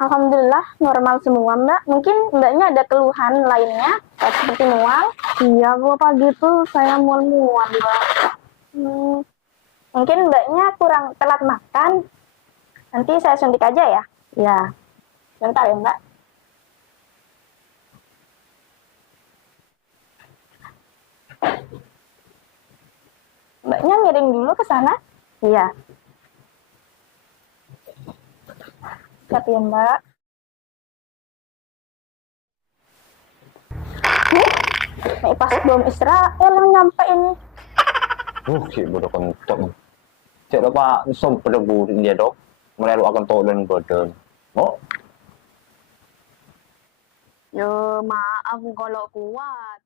Alhamdulillah normal semua Mbak. Mungkin Mbaknya ada keluhan lainnya seperti mual? Iya, kalau pagi itu saya mual-mual Mbak. Hmm, mungkin Mbaknya kurang telat makan. Nanti saya suntik aja ya. Ya, bentar ya Mbak. Mbaknya miring dulu ke sana. Iya, siap ya Mbak. Nih, pas belum Israel yang nyampe ini. Cik bodoh kentong. Cik lupa som pada burin dia dok. Melalu akan tolen badan. Oh, Yo, maaf kalau kuat.